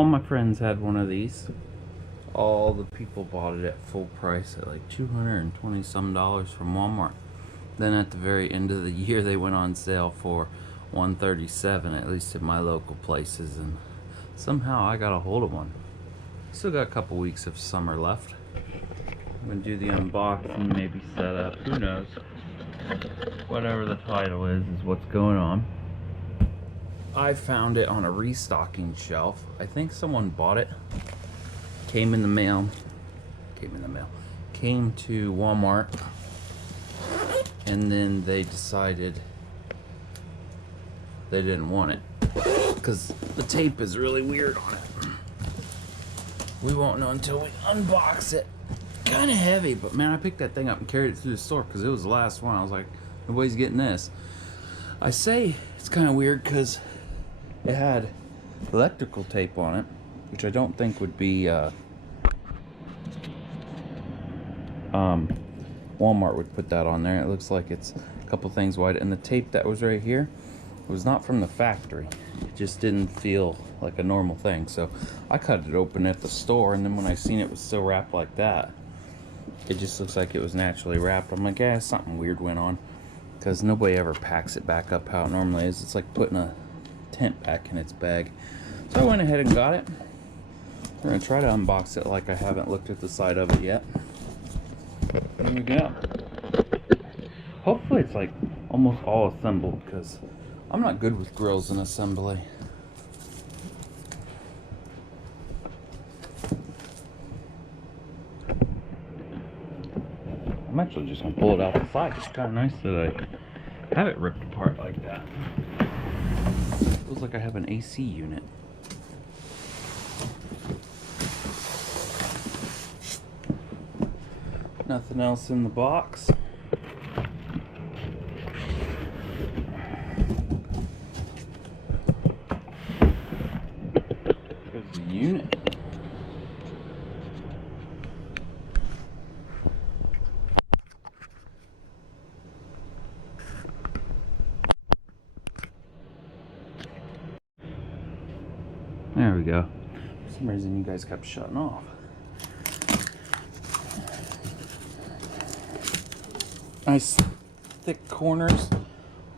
All my friends had one of these. All the people bought it at full price at like $220 some from Walmart. Then at the very end of the year, they went on sale for $137, at least at my local places, and somehow I got a hold of one. Still got a couple weeks of summer left. I'm gonna do the unboxing, maybe set up, who knows. Whatever the title is what's going on. I found it on a restocking shelf. I think someone bought it. Came in the mail. Came to Walmart. And then they decided they didn't want it. Because the tape is really weird on it. We won't know until we unbox it. Kind of heavy, but man, I picked that thing up and carried it through the store because it was the last one. I was like, nobody's getting this. I say it's kind of weird because it had electrical tape on it, which I don't think would be Walmart would put that on there. It looks like it's a couple things wide, and the tape that was right here was not from the factory. It just didn't feel like a normal thing, so I cut it open at the store, and then when I seen it was still wrapped like that, it just looks like it was naturally wrapped. I'm like, yeah, something weird went on, because nobody ever packs it back up how it normally is. It's like putting a tent back in its bag. So I went ahead and got it. We're gonna try to unbox it like I haven't looked at the side of it yet. There we go. Hopefully it's like almost all assembled, because I'm not good with grills and assembly. I'm actually just gonna pull it out the side. It's kind of nice that I have it ripped apart like that. Feels like I have an AC unit. Nothing else in the box. There's the unit. There we go. For some reason you guys kept shutting off. Nice thick corners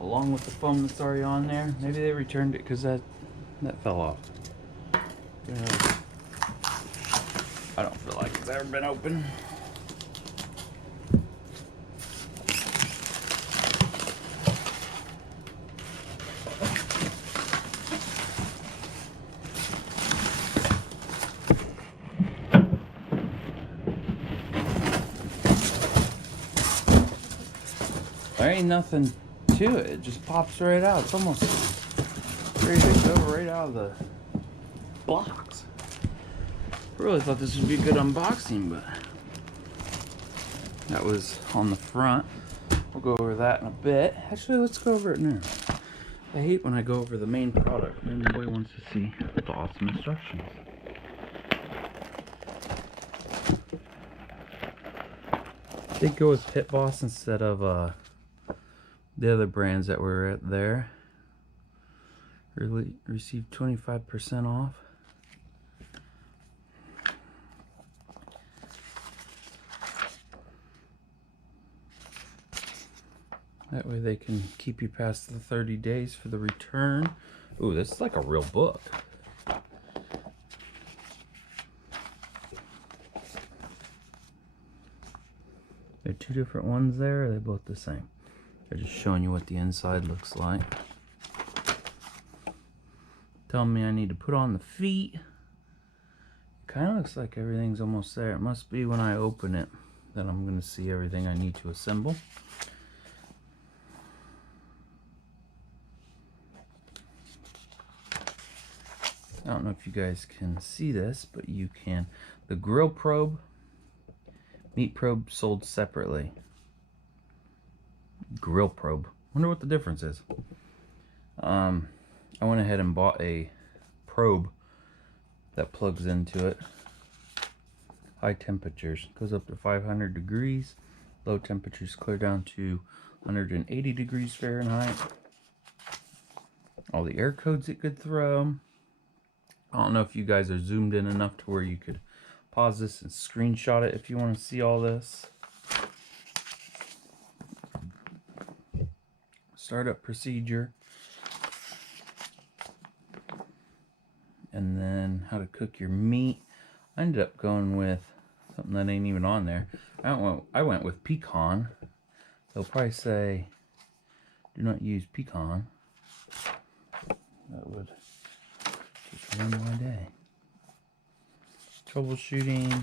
along with the foam that's already on there. Maybe they returned it because that fell off. I don't feel like it's ever been open. There ain't nothing to it. It just pops right out. It's almost ready to go right out of the box. I really thought this would be a good unboxing, but that was on the front. We'll go over that in a bit. Actually, let's go over it now. I hate when I go over the main product and nobody wants to see the awesome instructions. They go with Pit Boss instead of the other brands that were at there. Really received 25% off. That way they can keep you past the 30 days for the return. Ooh, this is like a real book. There are two different ones there, or are they both the same? They're just showing you what the inside looks like. Telling me I need to put on the feet. Kind of looks like everything's almost there. It must be when I open it that I'm going to see everything I need to assemble. I don't know if you guys can see this, but you can. The grill probe, meat probe sold separately. Grill probe. Wonder what the difference is. I went ahead and bought a probe that plugs into it. High temperatures. Goes up to 500 degrees. Low temperatures clear down to 180 degrees Fahrenheit. All the air codes it could throw. I don't know if you guys are zoomed in enough to where you could pause this and screenshot it if you want to see all this. Startup procedure. And then how to cook your meat. I ended up going with something that ain't even on there. I went with pecan. They'll probably say, do not use pecan. That would just ruin my day. Troubleshooting.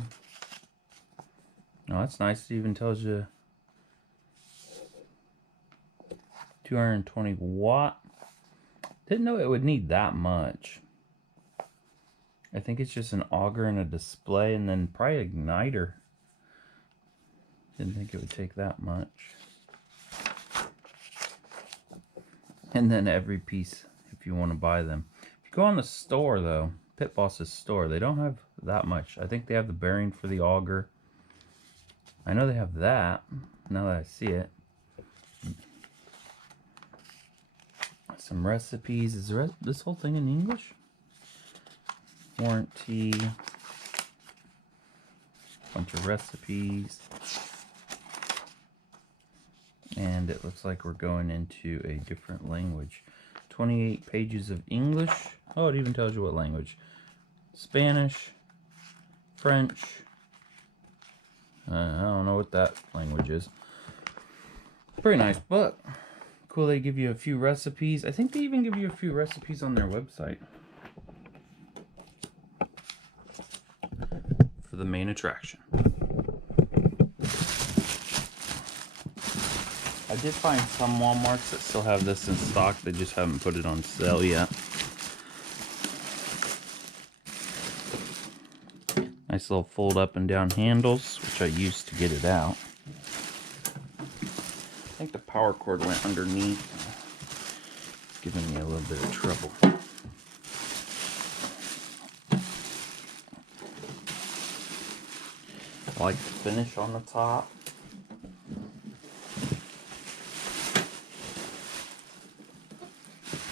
Oh, that's nice. It even tells you 220 watt. Didn't know it would need that much. I think it's just an auger and a display and then probably igniter. Didn't think it would take that much. And then every piece if you want to buy them. If you go on the store though, Pit Boss's store, they don't have that much. I think they have the bearing for the auger. I know they have that, now that I see it. Some recipes. Is this whole thing in English? Warranty. Bunch of recipes. And it looks like we're going into a different language. 28 pages of English. Oh, it even tells you what language. Spanish, French. I don't know what that language is. Pretty nice book. Cool, they give you a few recipes. I think they even give you a few recipes on their website. For the main attraction. I did find some Walmarts that still have this in stock. They just haven't put it on sale yet. Nice little fold up and down handles, which I used to get it out. I think the power cord went underneath. It's giving me a little bit of trouble. I like the finish on the top.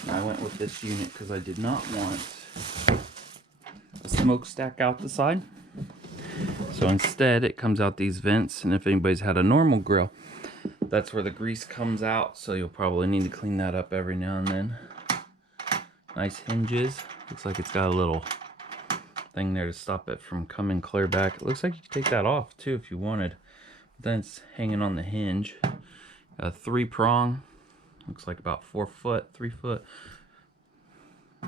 I went with this unit because I did not want a smokestack out the side. So instead it comes out these vents, and if anybody's had a normal grill, that's where the grease comes out, so you'll probably need to clean that up every now and then. Nice hinges. Looks like it's got a little thing there to stop it from coming clear back. It looks like you could take that off too if you wanted. But then it's hanging on the hinge. A 3-prong. Looks like about 4 foot, 3 foot.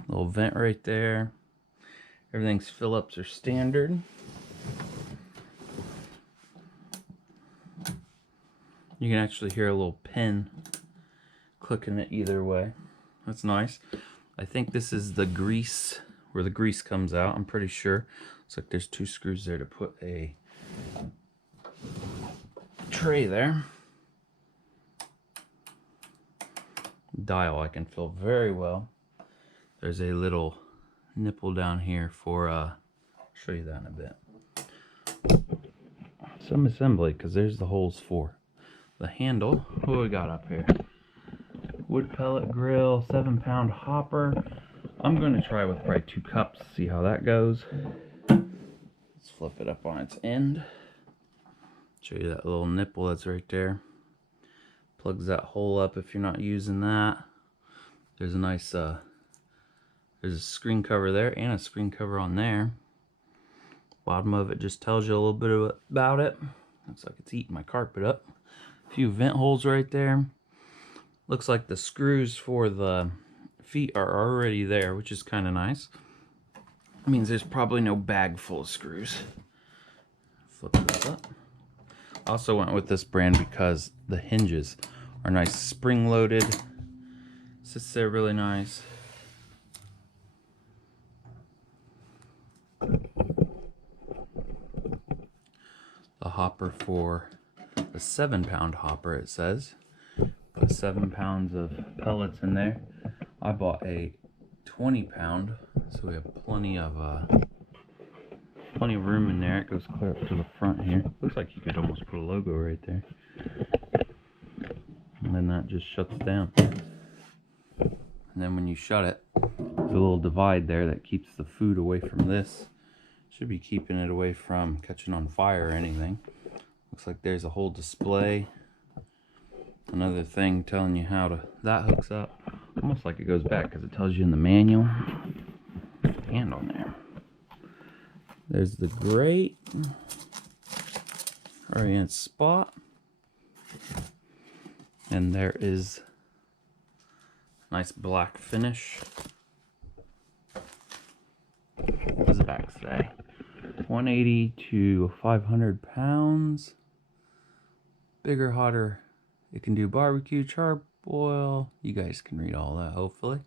Little vent right there. Everything's Phillips or standard. You can actually hear a little pin clicking it either way. That's nice. I think this is the grease, where the grease comes out, I'm pretty sure. Looks like there's 2 screws there to put a tray there. Dial I can feel very well. There's a little nipple down here for, I'll show you that in a bit. Some assembly, because there's the holes for the handle. What do we got up here? Wood pellet grill, 7-pound hopper. I'm going to try with probably 2 cups, see how that goes. Let's flip it up on its end. Show you that little nipple that's right there. Plugs that hole up if you're not using that. There's a nice, there's a screen cover there and a screen cover on there. Bottom of it just tells you a little bit about it. Looks like it's eating my carpet up. A few vent holes right there. Looks like the screws for the feet are already there, which is kind of nice. It means there's probably no bag full of screws. Flip this up. Also went with this brand because the hinges are nice spring loaded. Sits there really nice. The hopper for the 7-pound hopper, it says. Put 7 pounds of pellets in there. I bought a 20-pound, so we have plenty of room in there. It goes clear up to the front here. Looks like you could almost put a logo right there. And then that just shuts down. And then when you shut it, There's a little divide there that keeps the food away from this. Should be keeping it away from catching on fire or anything. Looks like there's a whole display. Another thing telling you how to, that hooks up. Almost like it goes back because it tells you in the manual. And on there. There's the grate. Right in its spot. And there is a nice black finish. What does the back say? 180 to 500 pounds. Bigger, hotter. It can do barbecue, charboil. You guys can read all that, hopefully.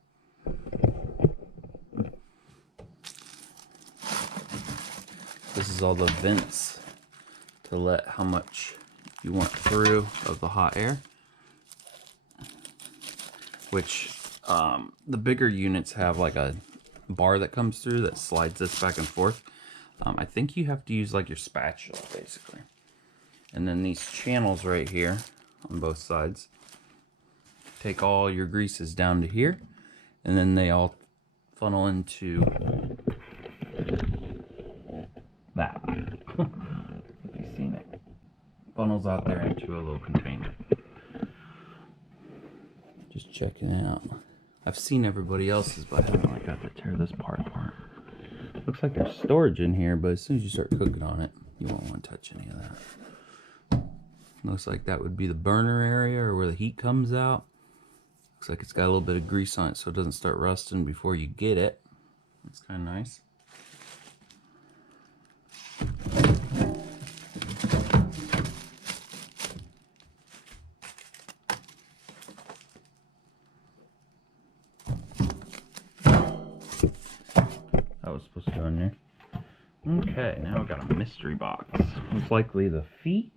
This is all the vents to let how much you want through of the hot air. Which the bigger units have like a bar that comes through that slides this back and forth. I think you have to use like your spatula basically. And then these channels right here on both sides take all your greases down to here, and then they all funnel into that. You've seen it. Funnels out there into a little container. Just checking it out. I've seen everybody else's, but I haven't like got to tear this part apart. Looks like there's storage in here, but as soon as you start cooking on it, you won't want to touch any of that. Looks like that would be the burner area, or where the heat comes out. Looks like it's got a little bit of grease on it so it doesn't start rusting before you get it. That's kind of nice. That was supposed to go in there. Okay, now we've got a mystery box. Most likely the feet.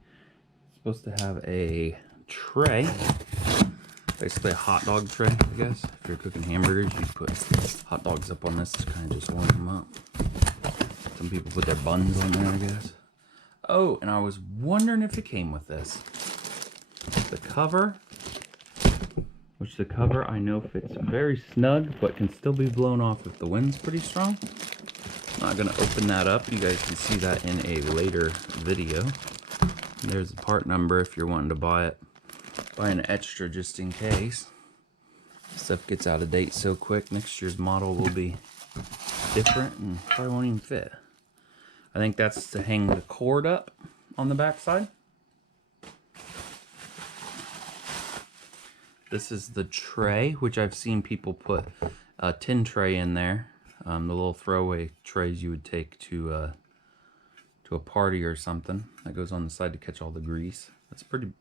It's supposed to have a tray. Basically a hot dog tray, I guess. If you're cooking hamburgers, you put hot dogs up on this to kind of just warm them up. Some people put their buns on there, I guess. Oh, and I was wondering if it came with this. The cover, which the cover I know fits very snug, but can still be blown off if the wind's pretty strong. Not gonna open that up. You guys can see that in a later video. There's the part number if you're wanting to buy it. Buy an extra just in case. Stuff gets out of date so quick. Next year's model will be different and probably won't even fit. I think that's to hang the cord up on the back side. This is the tray, which I've seen people put a tin tray in there. The little throwaway trays you would take to a party or something. That goes on the side to catch all the grease.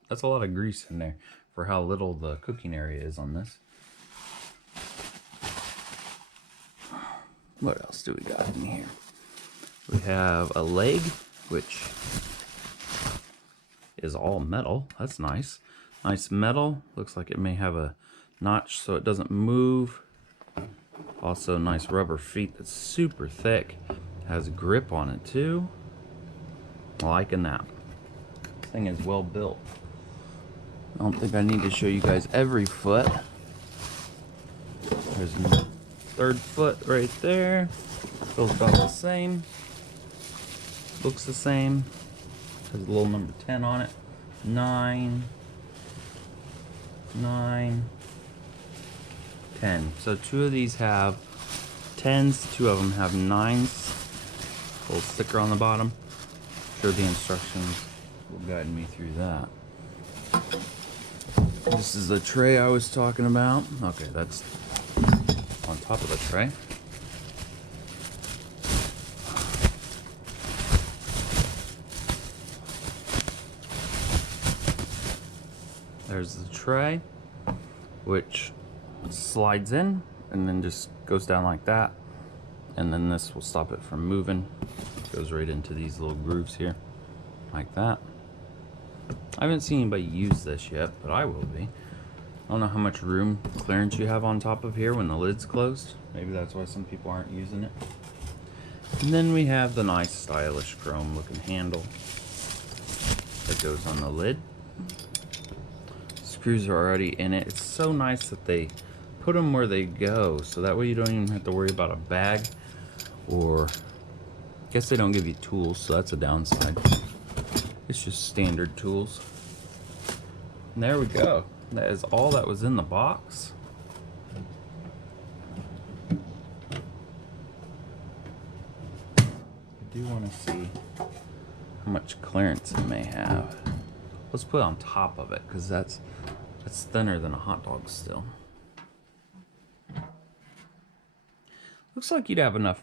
That's a lot of grease in there for how little the cooking area is on this. What else do we got in here? We have a leg, which is all metal. That's nice. Nice metal. Looks like it may have a notch so it doesn't move. Also nice rubber feet that's super thick. Has grip on it too. Liking that. This thing is well built. I don't think I need to show you guys every foot. There's a third foot right there. Feels about the same. Looks the same. Has a little number 10 on it. 9, 9, 10. So 2 of these have 10s, 2 of them have 9s. Little sticker on the bottom. I'm sure the instructions will guide me through that. This is the tray I was talking about. Okay, that's on top of the tray. There's the tray, which slides in and then just goes down like that. And then this will stop it from moving. Goes right into these little grooves here, like that. I haven't seen anybody use this yet, but I will be. I don't know how much room clearance you have on top of here when the lid's closed. Maybe that's why some people aren't using it. And then we have the nice stylish chrome looking handle that goes on the lid. Screws are already in it. It's so nice that they put them where they go, so that way you don't even have to worry about a bag, or I guess they don't give you tools, so that's a downside. It's just standard tools. And there we go. That is all that was in the box. I do want to see how much clearance it may have. Let's put it on top of it, because that's thinner than a hot dog still. Looks like you'd have enough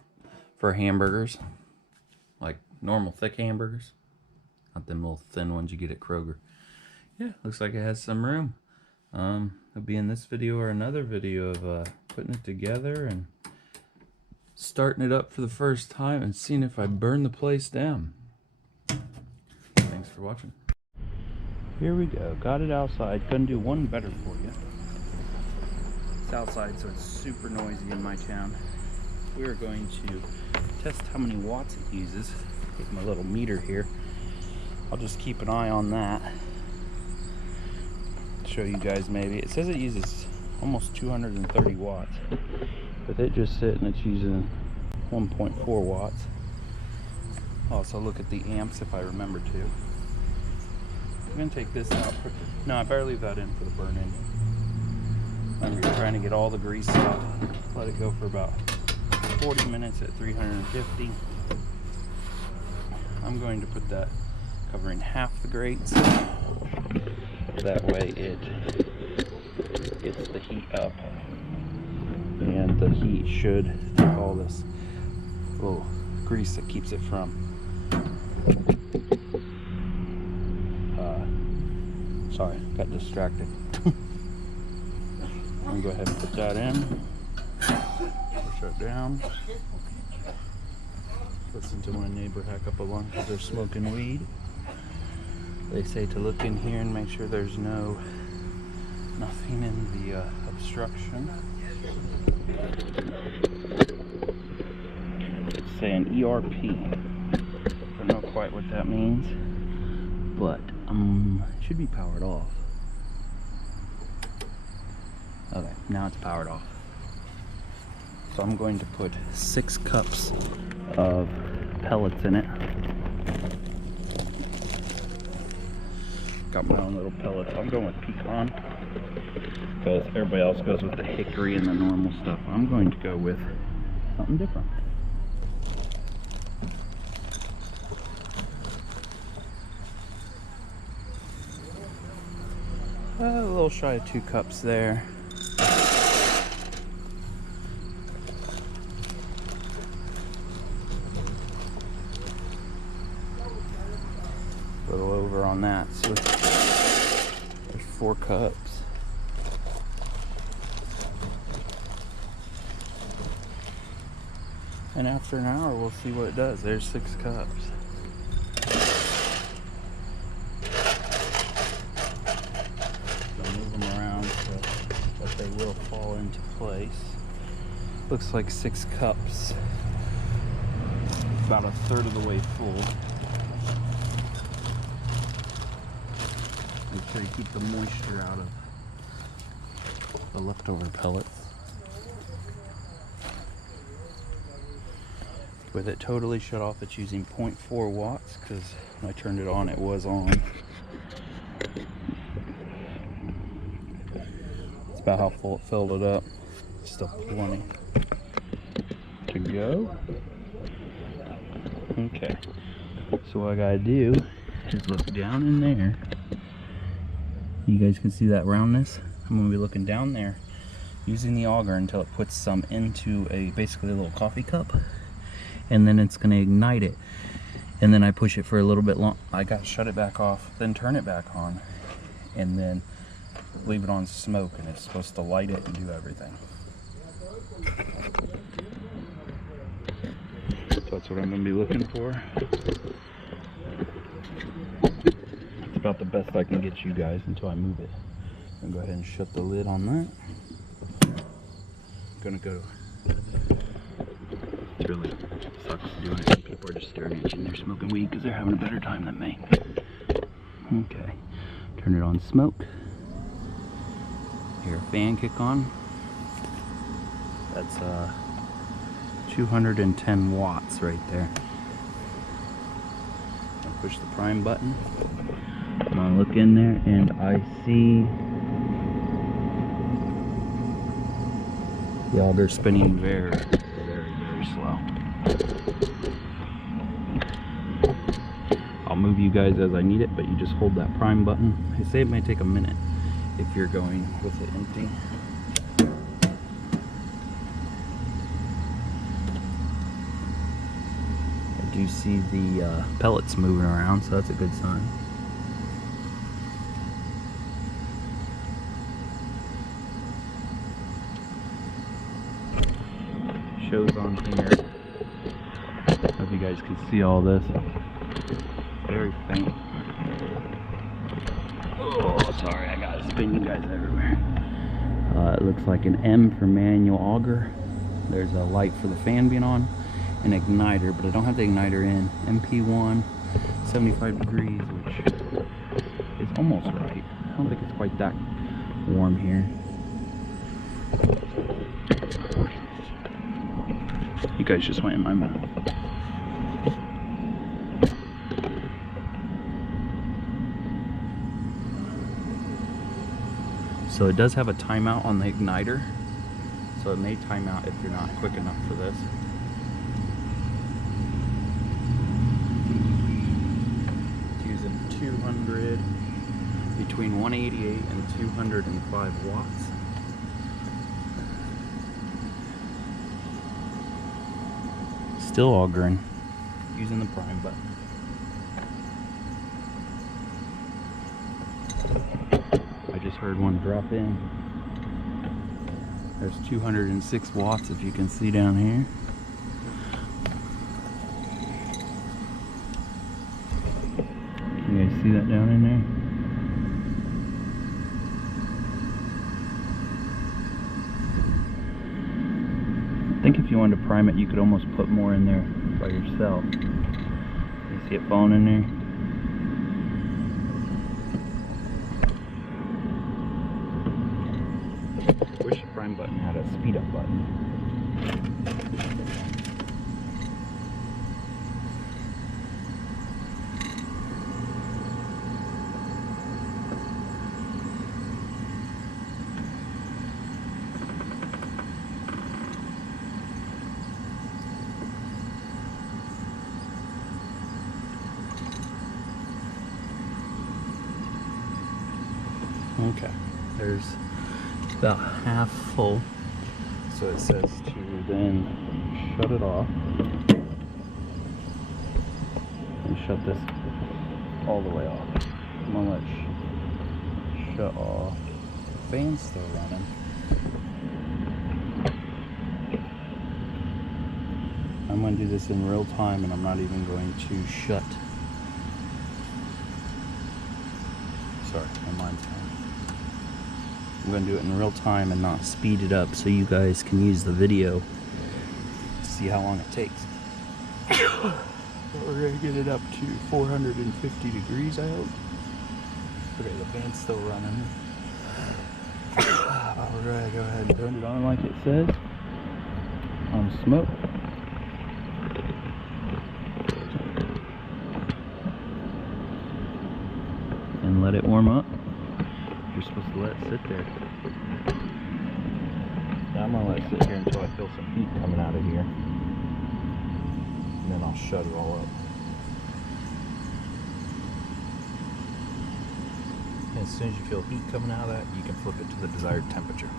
for hamburgers, like normal thick hamburgers, not them little thin ones you get at Kroger. Yeah, looks like it has some room. It'll be in this video or another video of putting it together and starting it up for the first time and seeing if I burn the place down. Thanks for watching. Here we go. Got it outside. Couldn't do one better for you. It's outside, so it's super noisy in my town. We are going to test how many watts it uses. Take my little meter here. I'll just keep an eye on that. Show you guys maybe. It says it uses almost 230 watts. With it just sitting, it's using 1.4 watts. Also look at the amps if I remember to. I'm gonna take this out. No, I better leave that in for the burn-in. Remember, you're trying to get all the grease out. Let it go for about 40 minutes at 350. I'm going to put that covering half the grates. That way it gets the heat up. And the heat should take all this little grease that keeps it from sorry, got distracted. I'm gonna go ahead and put that in. Push it down. Listen to my neighbor hack up a lung because they're smoking weed. They say to look in here and make sure there's nothing in the obstruction. It's saying ERP. Don't know quite what that means, but it should be powered off. Okay, now it's powered off. So I'm going to put 6 cups of pellets in it. Got my own little pellets. I'm going with pecan because everybody else goes with the hickory and the normal stuff. I'm going to go with something different. A little shy of 2 cups there. A little over on that, so there's 4 cups. And after an hour, we'll see what it does. There's 6 cups. So move them around so that they will fall into place. Looks like 6 cups. About a third of the way full. Make sure you keep the moisture out of the leftover pellets. With it totally shut off, it's using 0.4 watts because when I turned it on, it was on. It's about how full it filled it up. Still plenty to go. Okay, so what I gotta do is look down in there. You guys can see that roundness. I'm going to be looking down there using the auger until it puts some into basically a little coffee cup, and then it's going to ignite it, and then I push it for a little bit long. I got to shut it back off, then turn it back on, and then leave it on smoke, and it's supposed to light it and do everything. So that's what I'm going to be looking for. About the best I can get you guys until I move it. I'm gonna go ahead and shut the lid on that. Gonna go. It really sucks doing it when people are just staring at you and they're smoking weed because they're having a better time than me. Okay, turn it on smoke. Hear a fan kick on. That's 210 watts right there. I'll push the prime button. I'm gonna look in there and I see the auger spinning very, very slow. I'll move you guys as I need it, but you just hold that prime button. I say it may take a minute if you're going with it empty. I do see the pellets moving around, so that's a good sign. Shows on here. Hope you guys can see all this. Very faint. Oh, sorry, I gotta spin you guys everywhere. It looks like an M for manual auger. There's a light for the fan being on, an igniter, but I don't have the igniter in. MP1, 75 degrees, which is almost right. I don't think it's quite that warm here. You guys just went in my mouth. So it does have a timeout on the igniter, so it may time out if you're not quick enough for this. It's using 200, between 188 and 205 watts. Still augering, using the prime button. I just heard one drop in. There's 206 watts if you can see down here. Can you guys see that down in there? I think if you wanted to prime it, you could almost put more in there by yourself. You see it falling in there? Wish the prime button had a speed up button. Okay, there's about half full, so it says to then shut it off and shut this all the way off. I'm gonna let shut off. The fan's still running. I'm gonna do this in real time, and I'm not even going to shut. Sorry, my mind's gone. I'm going to do it in real time and not speed it up so you guys can use the video to see how long it takes. We're going to get it up to 450 degrees, I hope. Okay, the fan's still running. Alright, go ahead and turn it on like it says. On smoke. And let it warm up. You're supposed to let it sit there. Now I'm going to let it sit here until I feel some heat coming out of here. And then I'll shut it all up. And as soon as you feel heat coming out of that, you can flip it to the desired temperature,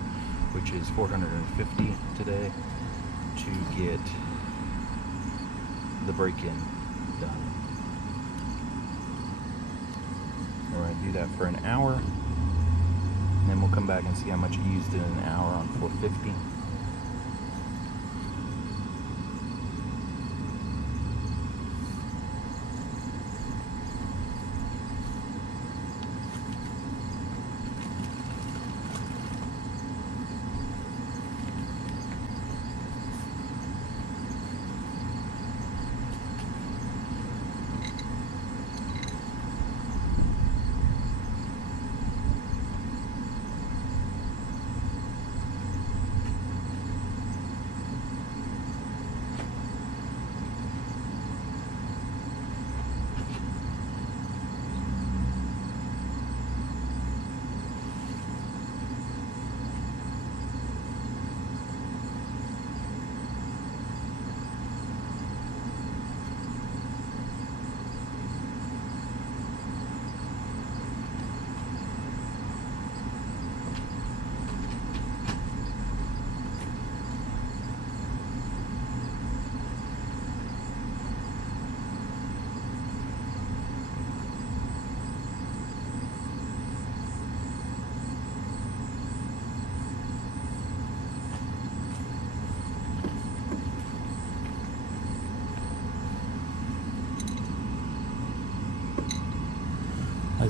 which is 450 today, to get the break-in done. We're going to do that for an hour. And then we'll come back and see how much it used in an hour on 450.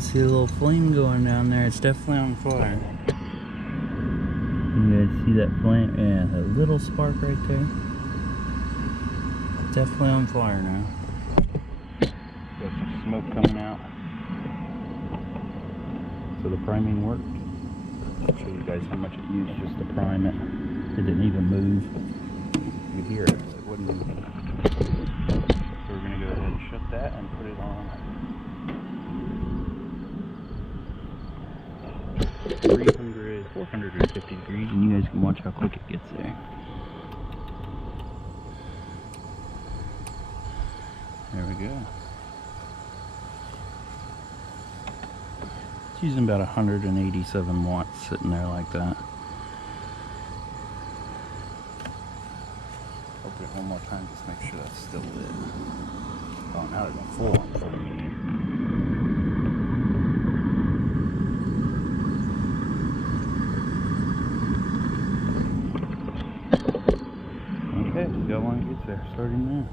see a little flame going down there. It's definitely on fire. You guys see that flame? Yeah, a little spark right there. Definitely on fire now. Got some smoke coming out. So the priming worked. I'll show you guys how much it used just to prime it. It didn't even move. You could hear it. It wouldn't move. So we're going to go ahead and shut that and put it on 450 degrees, and you guys can watch how quick it gets there. There we go. It's using about 187 watts sitting there like that. Open it one more time, just make sure that's still lit. Oh, now they're going full on for me. Okay, see how long it gets there, starting now.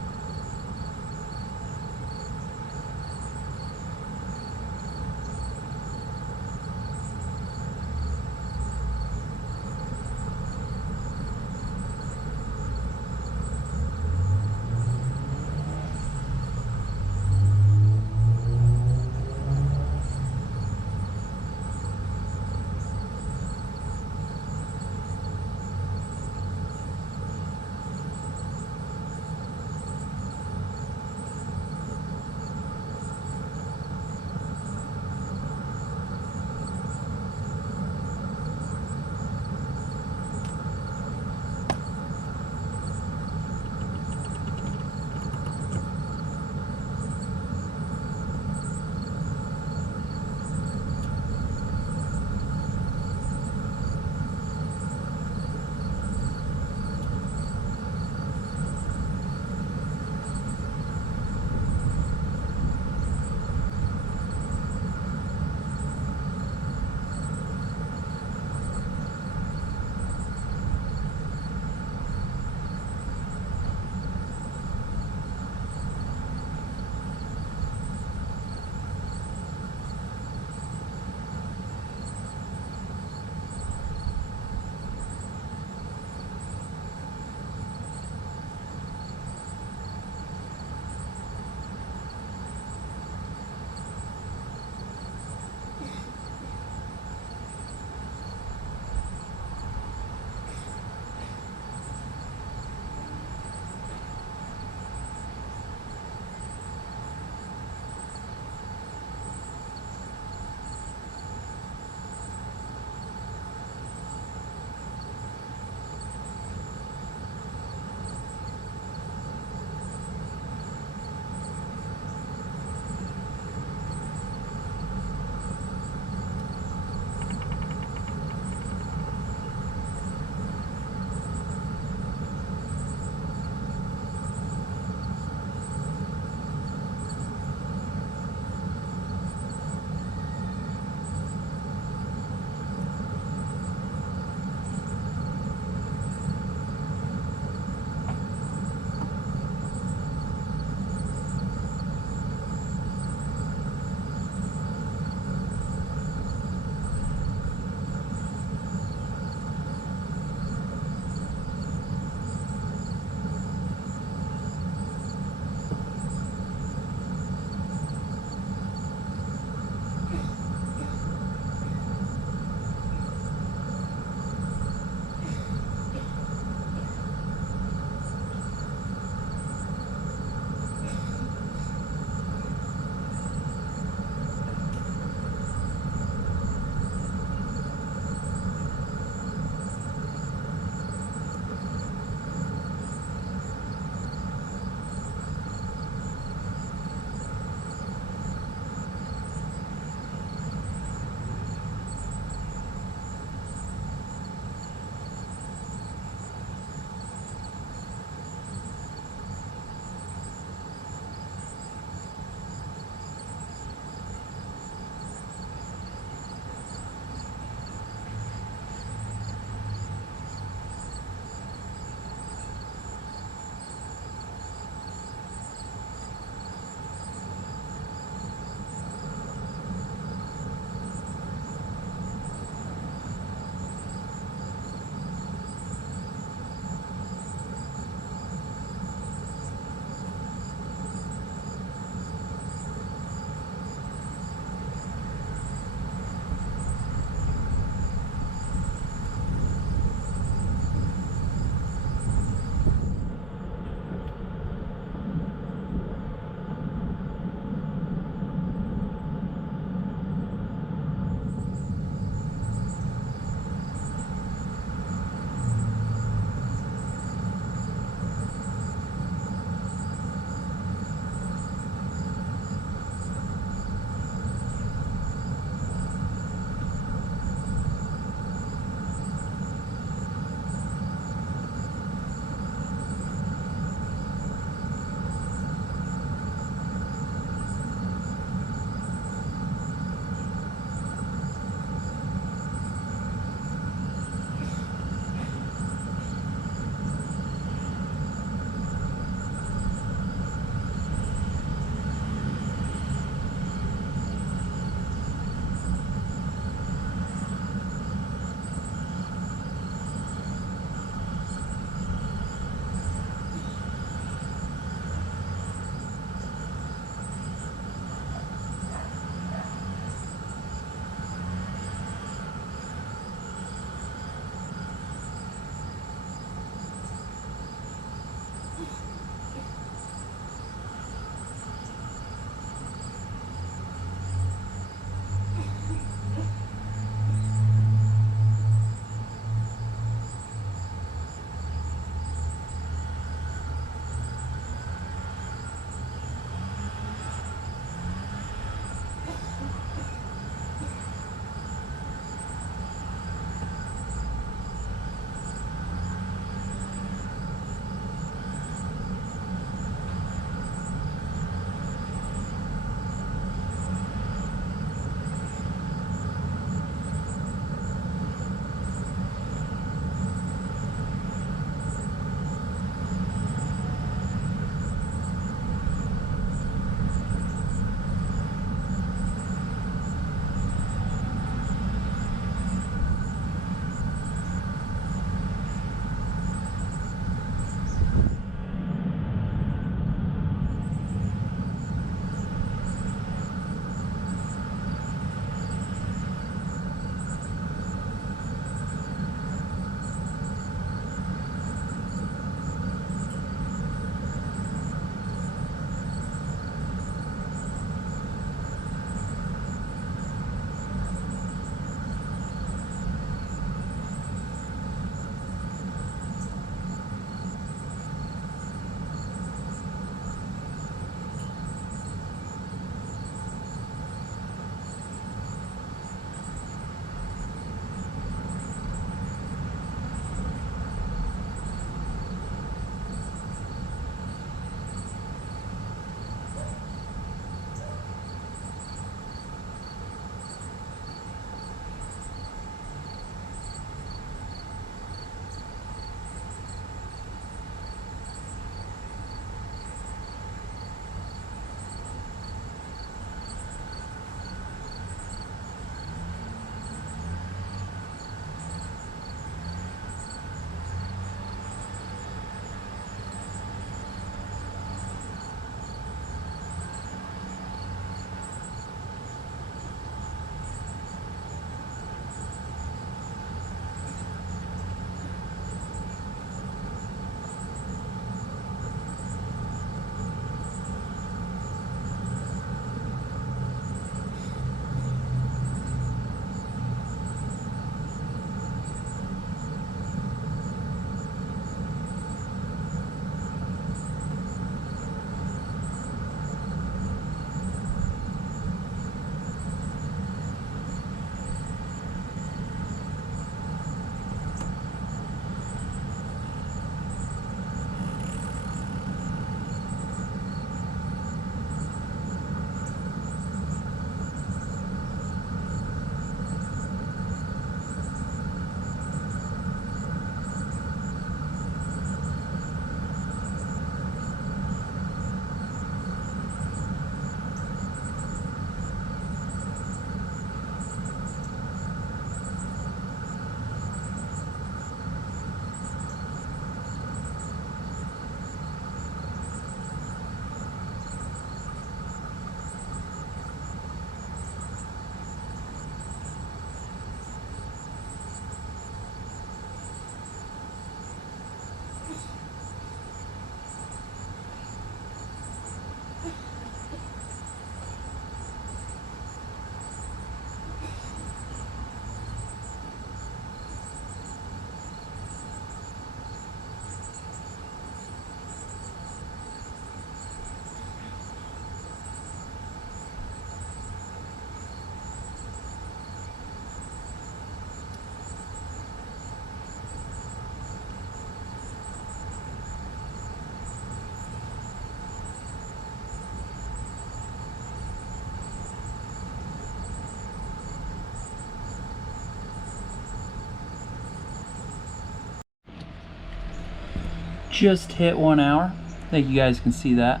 just hit 1 hour. I think you guys can see that.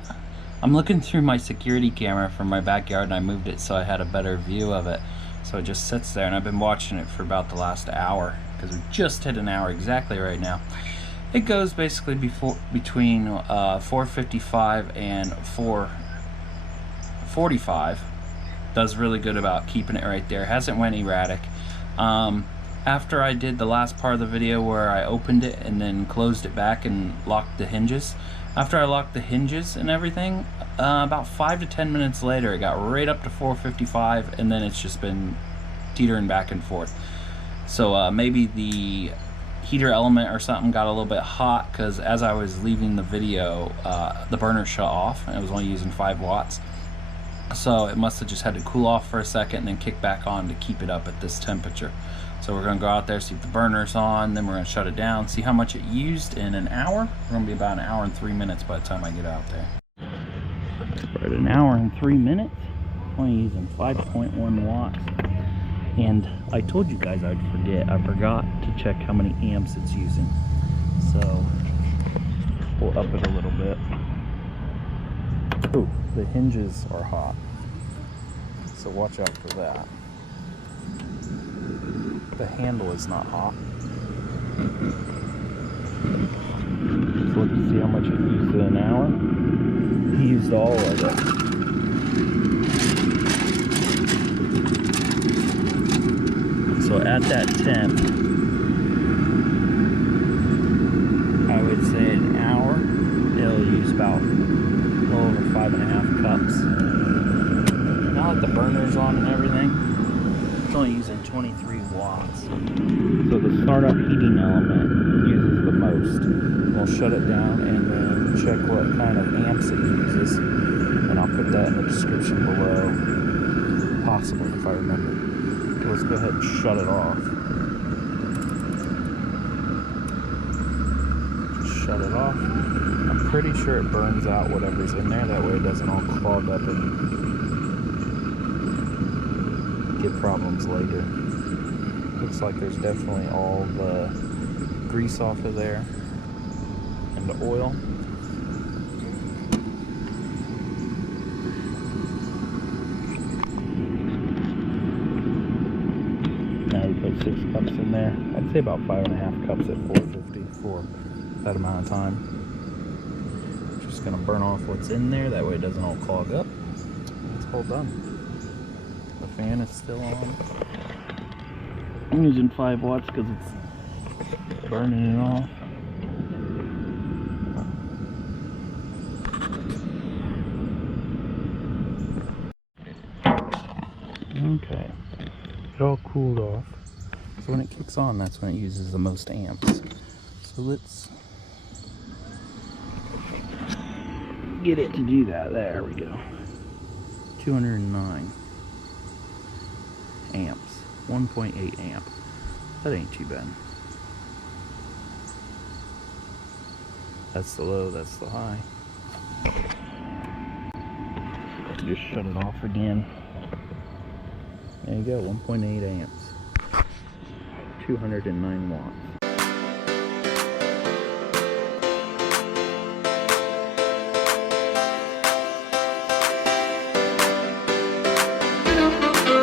I'm looking through my security camera from my backyard, and I moved it so I had a better view of it. So it just sits there, and I've been watching it for about the last hour because we just hit an hour exactly right now. It goes basically between 455 and 445. Does really good about keeping it right there. Hasn't went erratic. After I did the last part of the video where I opened it and then closed it back and locked the hinges, after I locked the hinges and everything, about 5 to 10 minutes later it got right up to 455, and then it's just been teetering back and forth. So maybe the heater element or something got a little bit hot, because as I was leaving the video, the burner shut off and it was only using 5 watts. So it must have just had to cool off for a second and then kick back on to keep it up at this temperature. So we're going to go out there, see if the burner's on, then we're going to shut it down, see how much it used in an hour. We're going to be about 1 hour and 3 minutes by the time I get out there. We're at 1 hour and 3 minutes, only using 5.1 watts. And I told you guys I'd forget. I forgot to check how many amps it's using. So we'll up it a little bit. Ooh, the hinges are hot, so watch out for that. The handle is not hot. So let's see how much it used in an hour. He used all of it. So at that temp, I would say an hour, it'll use about a little over 5.5 cups. Now that the burner's on and everything, it's only using 23 watts. So the startup heating element uses the most. We'll shut it down and then check what kind of amps it uses, and I'll put that in the description below, possibly if I remember. So let's go ahead and shut it off. Just shut it off. I'm pretty sure it burns out whatever's in there, that way it doesn't all clog up and give problems later. Looks like there's definitely all the grease off of there and the oil. Now we put 6 cups in there. I'd say about 5.5 cups at 450 for that amount of time. Just gonna burn off what's in there, that way it doesn't all clog up. It's all done. The fan is still on. I'm using 5 watts because it's burning it off. Okay, it all cooled off. So when it kicks on, that's when it uses the most amps. So let's get it to do that. There we go. 209 amps. 1.8 amp. That ain't too bad. That's the low, that's the high. Just shut it off again. There you go, 1.8 amps. 209 watts.